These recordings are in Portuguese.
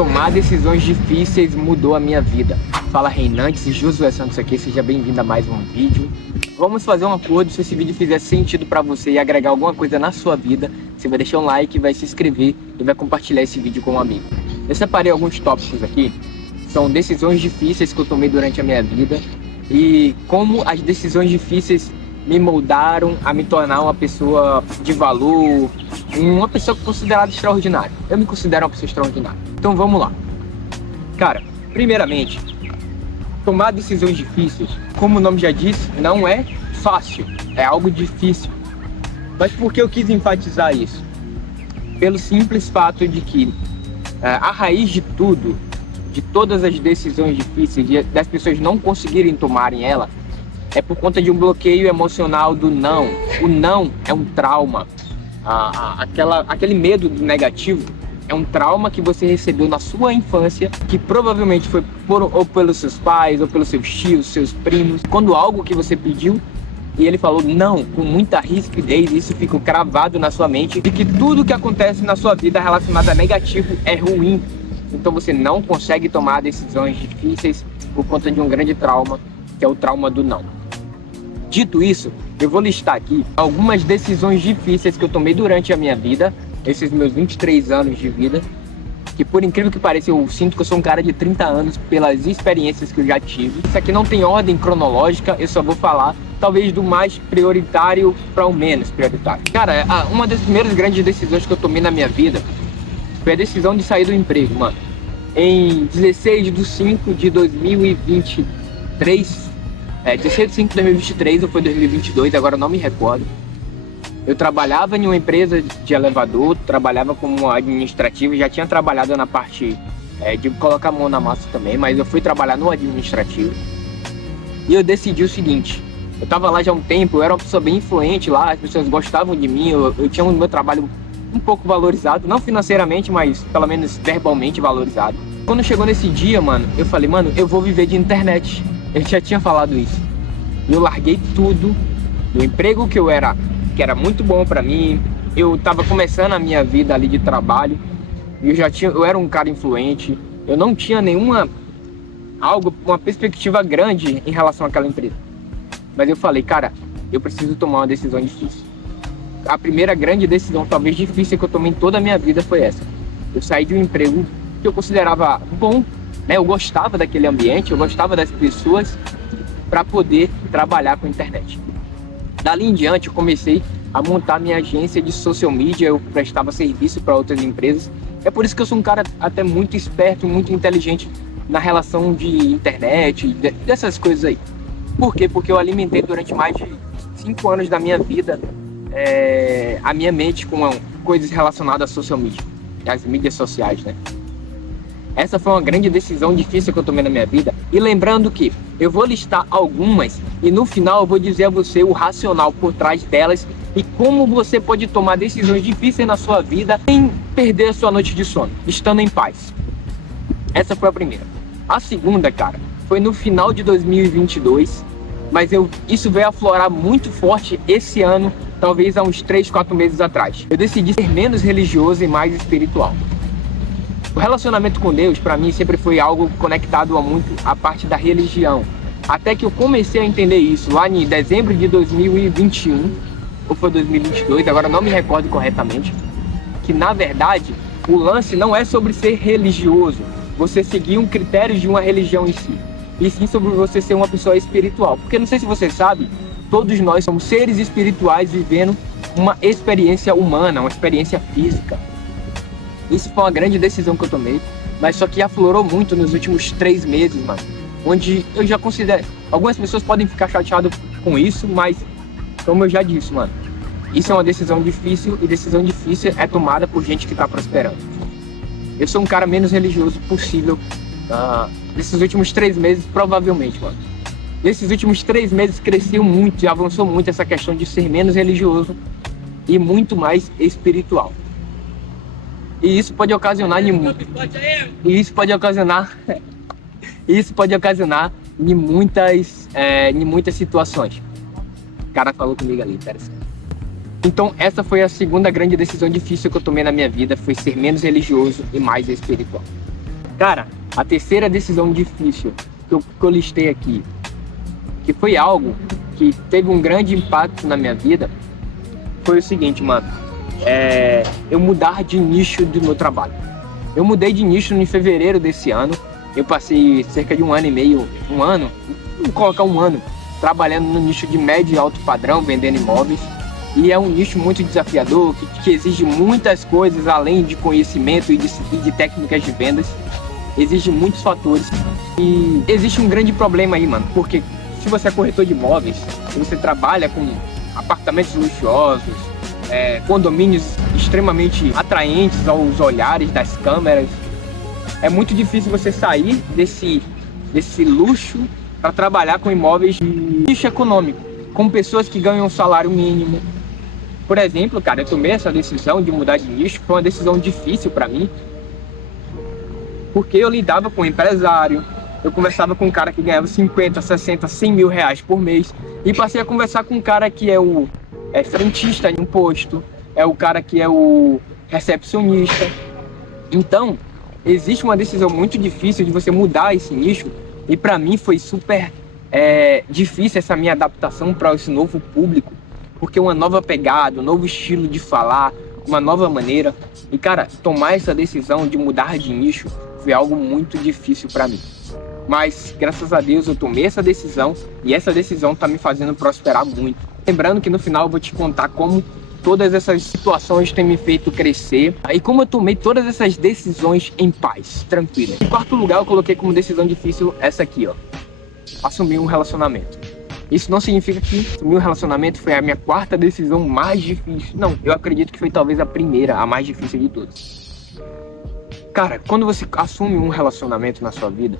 Tomar decisões difíceis mudou a minha vida. Fala Reinantes e Josué Santos aqui, seja bem-vindo a mais um vídeo. Vamos fazer um acordo. Se esse vídeo fizer sentido para você e agregar alguma coisa na sua vida, você vai deixar um like, vai se inscrever e vai compartilhar esse vídeo com um amigo. Eu separei alguns tópicos aqui, são decisões difíceis que eu tomei durante a minha vida e como as decisões difíceis me moldaram a me tornar uma pessoa de valor, uma pessoa considerada extraordinária. Eu me considero uma pessoa extraordinária. Então vamos lá. Cara, primeiramente, tomar decisões difíceis, como o nome já diz, não é fácil, é algo difícil. Mas por que eu quis enfatizar isso? Pelo simples fato de que a raiz de tudo, de todas as decisões difíceis, das pessoas não conseguirem tomarem ela, é por conta de um bloqueio emocional do não. O não é um trauma. Aquele medo do negativo é um trauma que você recebeu na sua infância, que provavelmente foi ou pelos seus pais, ou pelos seus tios, seus primos. Quando algo que você pediu e ele falou não, com muita rispidez, isso fica cravado na sua mente, de que tudo que acontece na sua vida relacionado a negativo é ruim. Então você não consegue tomar decisões difíceis por conta de um grande trauma, que é o trauma do não. Dito isso, eu vou listar aqui algumas decisões difíceis que eu tomei durante a minha vida, esses meus 23 anos de vida, que por incrível que pareça, eu sinto que eu sou um cara de 30 anos pelas experiências que eu já tive. Isso aqui não tem ordem cronológica, eu só vou falar talvez do mais prioritário para o menos prioritário. Cara, uma das primeiras grandes decisões que eu tomei na minha vida foi a decisão de sair do emprego, mano. Em 16/5/2023, 16/5/2023 ou foi 2022, agora eu não me recordo. Eu trabalhava em uma empresa de elevador, trabalhava como administrativo, já tinha trabalhado na parte de colocar a mão na massa também, mas eu fui trabalhar no administrativo. E eu decidi o seguinte, eu tava lá já há um tempo, eu era uma pessoa bem influente lá, as pessoas gostavam de mim, eu tinha o meu trabalho um pouco valorizado, não financeiramente, mas pelo menos verbalmente valorizado. Quando chegou nesse dia, mano, eu falei, mano, eu vou viver de internet. Eu já tinha falado isso. Eu larguei tudo do emprego que era muito bom pra mim. Eu tava começando a minha vida ali de trabalho. Eu era um cara influente. Eu não tinha uma perspectiva grande em relação àquela empresa. Mas eu falei, cara, eu preciso tomar uma decisão difícil. A primeira grande decisão, talvez difícil, que eu tomei em toda a minha vida foi essa. Eu saí de um emprego que eu considerava bom, né? Eu gostava daquele ambiente, eu gostava das pessoas, para poder trabalhar com a internet. Dali em diante eu comecei a montar minha agência de social media, eu prestava serviço para outras empresas. É por isso que eu sou um cara até muito esperto, muito inteligente na relação de internet, dessas coisas aí. Por quê? Porque eu alimentei durante mais de 5 anos da minha vida a minha mente com coisas relacionadas à social media, às mídias sociais, né? Essa foi uma grande decisão difícil que eu tomei na minha vida. E lembrando que eu vou listar algumas e no final eu vou dizer a você o racional por trás delas e como você pode tomar decisões difíceis na sua vida sem perder a sua noite de sono, estando em paz. Essa foi a primeira. A segunda, cara, foi no final de 2022, mas isso veio aflorar muito forte esse ano, talvez há uns 3, 4 meses atrás. Eu decidi ser menos religioso e mais espiritual. O relacionamento com Deus, para mim, sempre foi algo conectado muito à parte da religião. Até que eu comecei a entender isso lá em dezembro de 2021, ou foi 2022, agora não me recordo corretamente, que na verdade o lance não é sobre ser religioso, você seguir um critério de uma religião em si, e sim sobre você ser uma pessoa espiritual. Porque não sei se você sabe, todos nós somos seres espirituais vivendo uma experiência humana, uma experiência física. Isso foi uma grande decisão que eu tomei, mas só que aflorou muito nos últimos 3 meses, mano. Onde eu já considero... Algumas pessoas podem ficar chateadas com isso, mas como eu já disse, mano, isso é uma decisão difícil e decisão difícil é tomada por gente que tá prosperando. Eu sou um cara menos religioso possível nesses últimos 3 meses, provavelmente, mano. Nesses últimos 3 meses cresceu muito e avançou muito essa questão de ser menos religioso e muito mais espiritual. E isso pode ocasionar em muitas situações. O cara falou comigo ali, interessante. Então essa foi a segunda grande decisão difícil que eu tomei na minha vida, foi ser menos religioso e mais espiritual. Cara, a terceira decisão difícil que eu listei aqui, que foi algo que teve um grande impacto na minha vida, foi o seguinte, mano. Eu mudar de nicho do meu trabalho. Eu mudei de nicho em fevereiro desse ano. Eu passei cerca de 1 ano e meio, vou colocar 1 ano, trabalhando no nicho de médio e alto padrão, vendendo imóveis. E é um nicho muito desafiador, que exige muitas coisas além de conhecimento e de técnicas de vendas. Exige muitos fatores. E existe um grande problema aí, mano, porque se você é corretor de imóveis, se você trabalha com apartamentos luxuosos, condomínios extremamente atraentes aos olhares das câmeras, é muito difícil você sair desse luxo para trabalhar com imóveis de nicho econômico, com pessoas que ganham um salário mínimo. Por exemplo, cara, eu tomei essa decisão de mudar de nicho, foi uma decisão difícil para mim, porque eu lidava com um empresário, eu conversava com um cara que ganhava 50, 60, 100 mil reais por mês, e passei a conversar com um cara que é o frentista em um posto, é o cara que é o recepcionista. Então, existe uma decisão muito difícil de você mudar esse nicho, e para mim foi super difícil essa minha adaptação para esse novo público, porque uma nova pegada, um novo estilo de falar, uma nova maneira. E cara, tomar essa decisão de mudar de nicho foi algo muito difícil para mim. Mas graças a Deus eu tomei essa decisão, e essa decisão tá me fazendo prosperar muito. Lembrando que no final eu vou te contar como todas essas situações têm me feito crescer, e como eu tomei todas essas decisões em paz, tranquila. Em quarto lugar, eu coloquei como decisão difícil essa aqui, ó: assumir um relacionamento. Isso não significa que assumir um relacionamento foi a minha quarta decisão mais difícil. Não, eu acredito que foi talvez a primeira, a mais difícil de todas. Cara, quando você assume um relacionamento na sua vida,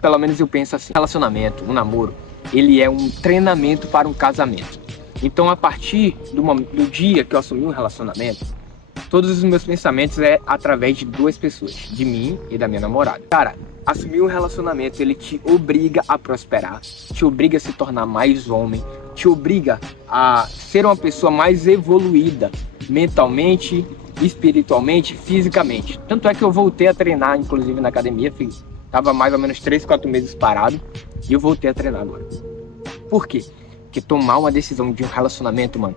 pelo menos eu penso assim: relacionamento, um namoro, ele é um treinamento para um casamento. Então, a partir do dia que eu assumi um relacionamento, todos os meus pensamentos através de duas pessoas, de mim e da minha namorada. Cara, assumir um relacionamento, ele te obriga a prosperar, te obriga a se tornar mais homem, te obriga a ser uma pessoa mais evoluída mentalmente, espiritualmente, fisicamente. Tanto é que eu voltei a treinar, inclusive na academia, tava mais ou menos 3, 4 meses parado, e eu voltei a treinar agora. Por quê? Porque tomar uma decisão de um relacionamento, mano,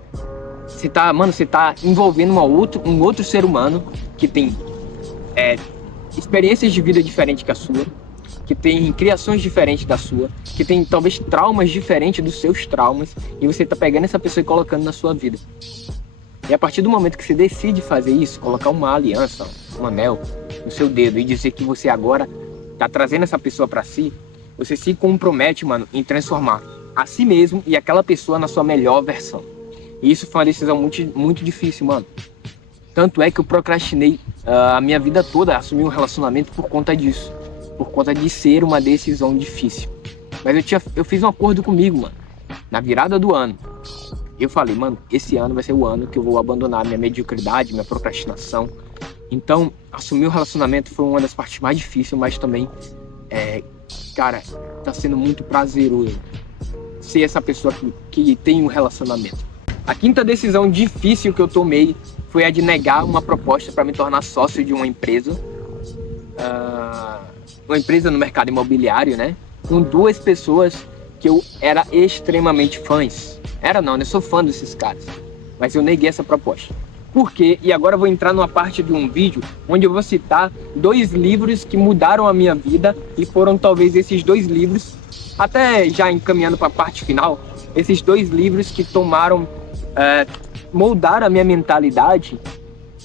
você tá envolvendo um outro ser humano que tem experiências de vida diferentes que a sua, que tem criações diferentes da sua, que tem talvez traumas diferentes dos seus traumas, e você tá pegando essa pessoa e colocando na sua vida. E a partir do momento que você decide fazer isso, colocar uma aliança, um anel no seu dedo e dizer que você agora tá trazendo essa pessoa para si, você se compromete, mano, em transformar a si mesmo e aquela pessoa na sua melhor versão. E isso foi uma decisão muito, muito difícil, mano. Tanto é que eu procrastinei a minha vida toda a assumir um relacionamento por conta disso. Por conta de ser uma decisão difícil. Mas eu fiz um acordo comigo, mano. Na virada do ano. Eu falei, mano, esse ano vai ser o ano que eu vou abandonar minha mediocridade, minha procrastinação. Então, assumir o relacionamento foi uma das partes mais difíceis, mas também, cara, tá sendo muito prazeroso ser essa pessoa que tem um relacionamento. A quinta decisão difícil que eu tomei foi a de negar uma proposta para me tornar sócio de uma empresa no mercado imobiliário, né? Com 2 pessoas que eu era extremamente fãs. Eu sou fã desses caras, mas eu neguei essa proposta. Por quê? E agora eu vou entrar numa parte de um vídeo onde eu vou citar 2 livros que mudaram a minha vida, e foram talvez esses 2 livros, até já encaminhando para a parte final, esses 2 livros que moldaram a minha mentalidade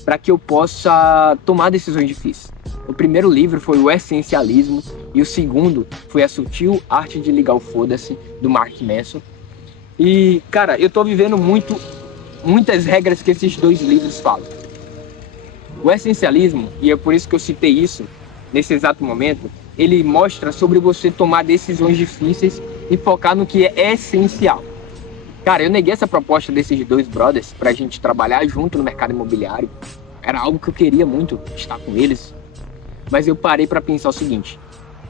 para que eu possa tomar decisões difíceis. O primeiro livro foi o Essencialismo, e o segundo foi A Sutil Arte de Ligar o Foda-se, do Mark Manson. E, cara, eu tô vivendo muitas regras que esses 2 livros falam. O Essencialismo, e é por isso que eu citei isso nesse exato momento, ele mostra sobre você tomar decisões difíceis e focar no que é essencial. Cara, eu neguei essa proposta desses 2 brothers pra gente trabalhar junto no mercado imobiliário. Era algo que eu queria muito, estar com eles. Mas eu parei pra pensar o seguinte: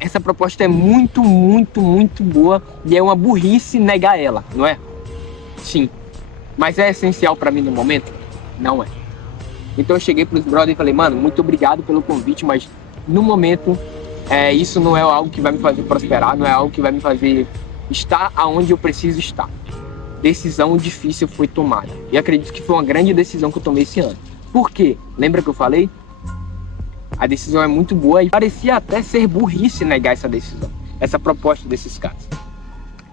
essa proposta é muito, muito, muito boa, e é uma burrice negar ela, não é? Sim. Mas é essencial pra mim no momento? Não é. Então eu cheguei pros brothers e falei, mano, muito obrigado pelo convite, mas no momento, isso não é algo que vai me fazer prosperar, não é algo que vai me fazer estar aonde eu preciso estar. Decisão difícil foi tomada. E acredito que foi uma grande decisão que eu tomei esse ano. Por quê? Lembra que eu falei? A decisão é muito boa e parecia até ser burrice negar essa decisão, essa proposta desses caras.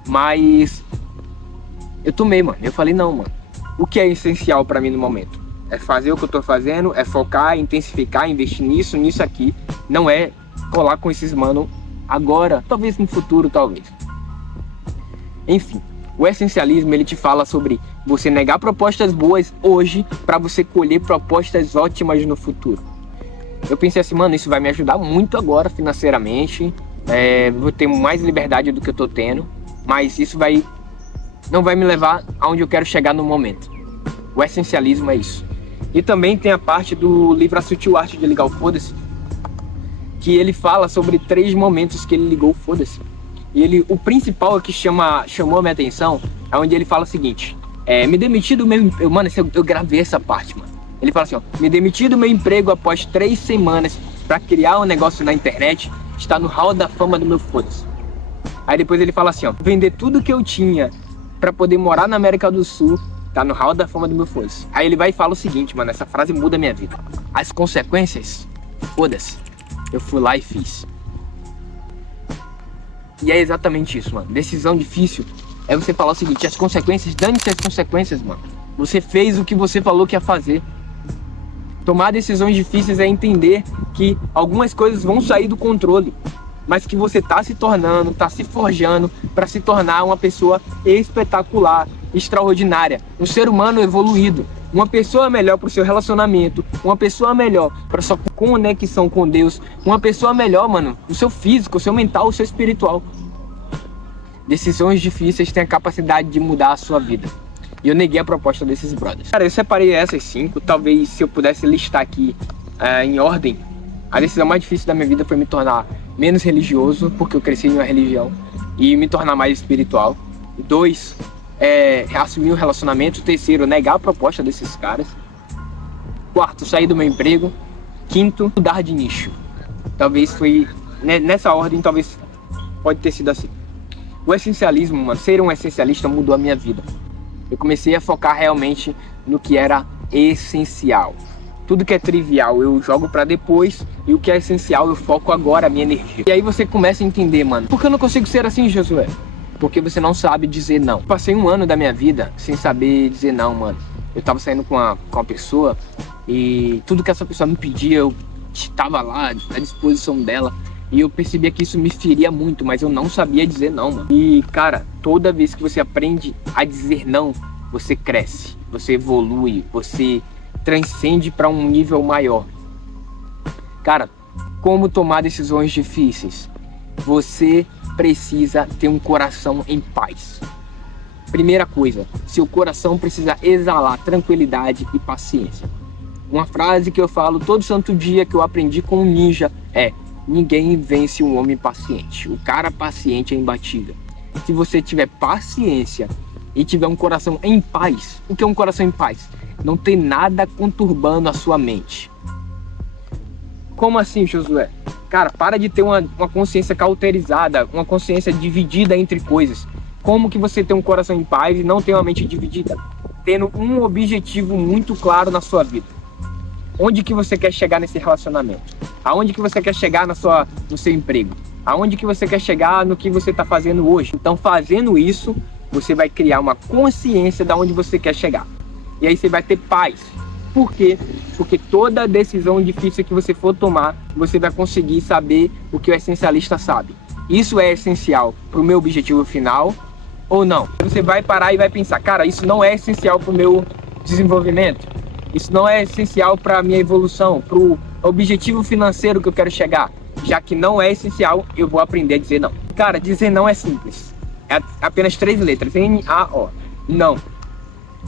Mas eu tomei, mano. Eu falei, não, mano. O que é essencial pra mim no momento? É fazer o que eu tô fazendo, é focar, intensificar, investir nisso aqui. Não é colar com esses mano agora, talvez no futuro, talvez. Enfim, o essencialismo, ele te fala sobre você negar propostas boas hoje para você colher propostas ótimas no futuro. Eu pensei assim, mano, isso vai me ajudar muito agora financeiramente, vou ter mais liberdade do que eu tô tendo, mas isso não vai me levar aonde eu quero chegar no momento. O essencialismo é isso. E também tem a parte do livro A Sutil Arte de Ligar o Foda-se, que ele fala sobre 3 momentos que ele ligou o foda-se. E o principal que chamou a minha atenção é onde ele fala o seguinte: me demiti do meu emprego. Mano, eu gravei essa parte, mano. Ele fala assim, ó: me demiti do meu emprego após 3 semanas pra criar um negócio na internet, está no hall da fama do meu foda-se. Aí depois ele fala assim, ó: vender tudo que eu tinha pra poder morar na América do Sul, tá no hall da fama do meu foda-se. Aí ele vai e fala o seguinte, mano, essa frase muda a minha vida: as consequências, foda-se, eu fui lá e fiz. E é exatamente isso, mano. Decisão difícil é você falar o seguinte: as consequências, dane-se as consequências, mano. Você fez o que você falou que ia fazer. Tomar decisões difíceis é entender que algumas coisas vão sair do controle, mas que você tá se tornando, tá se forjando para se tornar uma pessoa espetacular, extraordinária, um ser humano evoluído, uma pessoa melhor para o seu relacionamento, uma pessoa melhor para sua conexão com Deus, uma pessoa melhor, mano, o seu físico, o seu mental, o seu espiritual. Decisões difíceis têm a capacidade de mudar a sua vida. E eu neguei a proposta desses brothers. Cara, eu separei essas 5, talvez se eu pudesse listar aqui em ordem, a decisão mais difícil da minha vida foi me tornar menos religioso, porque eu cresci em uma religião, e me tornar mais espiritual. 2, assumir um relacionamento. 3, negar a proposta desses caras. 4, sair do meu emprego. 5, mudar de nicho. Talvez foi nessa ordem, talvez pode ter sido assim. O essencialismo, mano, ser um essencialista mudou a minha vida. Eu comecei a focar realmente no que era essencial. Tudo que é trivial eu jogo pra depois, e o que é essencial eu foco agora, a minha energia. E aí você começa a entender, mano, por que eu não consigo ser assim, Josué? Porque você não sabe dizer não. Passei 1 ano da minha vida sem saber dizer não, mano. Eu tava saindo com uma pessoa e tudo que essa pessoa me pedia, eu estava lá à disposição dela. E eu percebia que isso me feria muito, mas eu não sabia dizer não, mano. E, cara, toda vez que você aprende a dizer não, você cresce, você evolui, você transcende para um nível maior. Cara, como tomar decisões difíceis? Você precisa ter um coração em paz. Primeira coisa, seu coração precisa exalar tranquilidade e paciência. Uma frase que eu falo todo santo dia, que eu aprendi com um ninja, é: ninguém vence um homem paciente. O cara paciente é imbatível. Se você tiver paciência e tiver um coração em paz. O que é um coração em paz? Não tem nada conturbando a sua mente. Como assim, Josué? Cara, para de ter uma consciência cauterizada, uma consciência dividida entre coisas. Como que você tem um coração em paz e não tem uma mente dividida? Tendo um objetivo muito claro na sua vida. Onde que você quer chegar nesse relacionamento? Aonde que você quer chegar no seu emprego? Aonde que você quer chegar no que você está fazendo hoje? Então, fazendo isso, você vai criar uma consciência de onde você quer chegar. E aí você vai ter paz. Por quê? Porque toda decisão difícil que você for tomar, você vai conseguir saber o que o essencialista sabe. Isso é essencial para o meu objetivo final ou não? Você vai parar e vai pensar: cara, isso não é essencial para o meu desenvolvimento. Isso não é essencial para a minha evolução, para o objetivo financeiro que eu quero chegar. Já que não é essencial, eu vou aprender a dizer não. Cara, dizer não é simples. É apenas 3 letras. N-A-O. Não.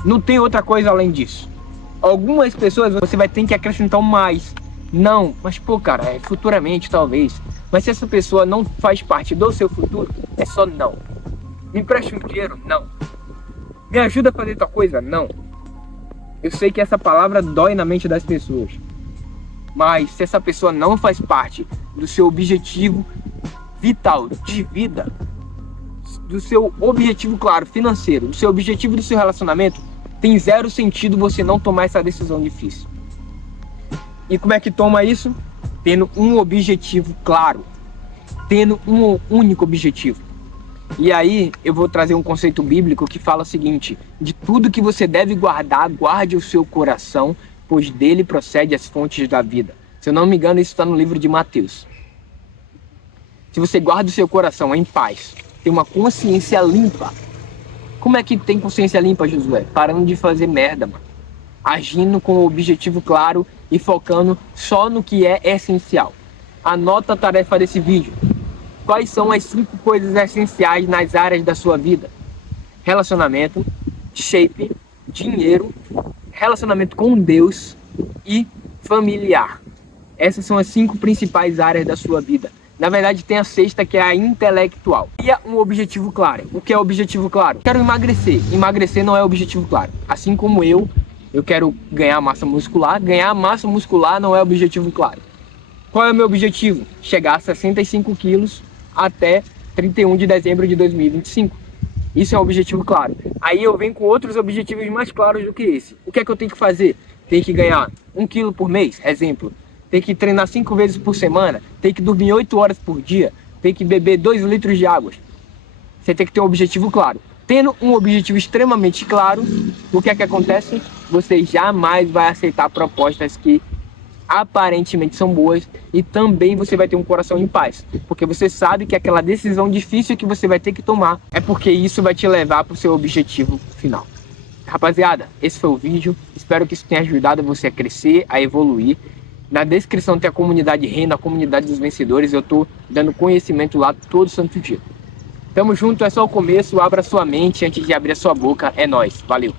Não tem outra coisa além disso. Algumas pessoas você vai ter que acrescentar um mais. Não. Mas, pô, cara, futuramente talvez. Mas se essa pessoa não faz parte do seu futuro, é só não. Me empreste um dinheiro? Não. Me ajuda a fazer tua coisa? Não. Eu sei que essa palavra dói na mente das pessoas. Mas se essa pessoa não faz parte do seu objetivo vital de vida, do seu objetivo, claro, financeiro, do seu objetivo do seu relacionamento, tem zero sentido você não tomar essa decisão difícil. E como é que toma isso? Tendo um objetivo claro, tendo um único objetivo. E aí eu vou trazer um conceito bíblico que fala o seguinte: de tudo que você deve guardar, guarde o seu coração, pois dele procede as fontes da vida. Se eu não me engano, isso está no livro de Mateus. Se você guarda o seu coração em paz, tem uma consciência limpa. Como é que tem consciência limpa, Josué? Parando de fazer merda, mano. Agindo com o objetivo claro e focando só no que é essencial. Anota a tarefa desse vídeo. Quais são as 5 coisas essenciais nas áreas da sua vida? Relacionamento, shape, dinheiro, relacionamento com Deus e familiar. Essas são as 5 principais áreas da sua vida. Na verdade, tem a 6ª, que é a intelectual. E um objetivo claro. O que é objetivo claro? Quero emagrecer. Emagrecer não é objetivo claro. Assim como eu quero ganhar massa muscular. Ganhar massa muscular não é objetivo claro. Qual é o meu objetivo? Chegar a 65 quilos até 31 de dezembro de 2025. Isso é um objetivo claro. Aí eu venho com outros objetivos mais claros do que esse. O que é que eu tenho que fazer? Tenho que ganhar 1 quilo por mês, exemplo. Tem que treinar 5 vezes por semana, tem que dormir 8 horas por dia, tem que beber 2 litros de água. Você tem que ter um objetivo claro. Tendo um objetivo extremamente claro, o que é que acontece? Você jamais vai aceitar propostas que aparentemente são boas e também você vai ter um coração em paz. Porque você sabe que aquela decisão difícil que você vai ter que tomar é porque isso vai te levar para o seu objetivo final. Rapaziada, esse foi o vídeo. Espero que isso tenha ajudado você a crescer, a evoluir. Na descrição tem a comunidade Renda, a comunidade dos vencedores. Eu tô dando conhecimento lá todo santo dia. Tamo junto, é só o começo. Abra sua mente antes de abrir a sua boca. É nóis, valeu!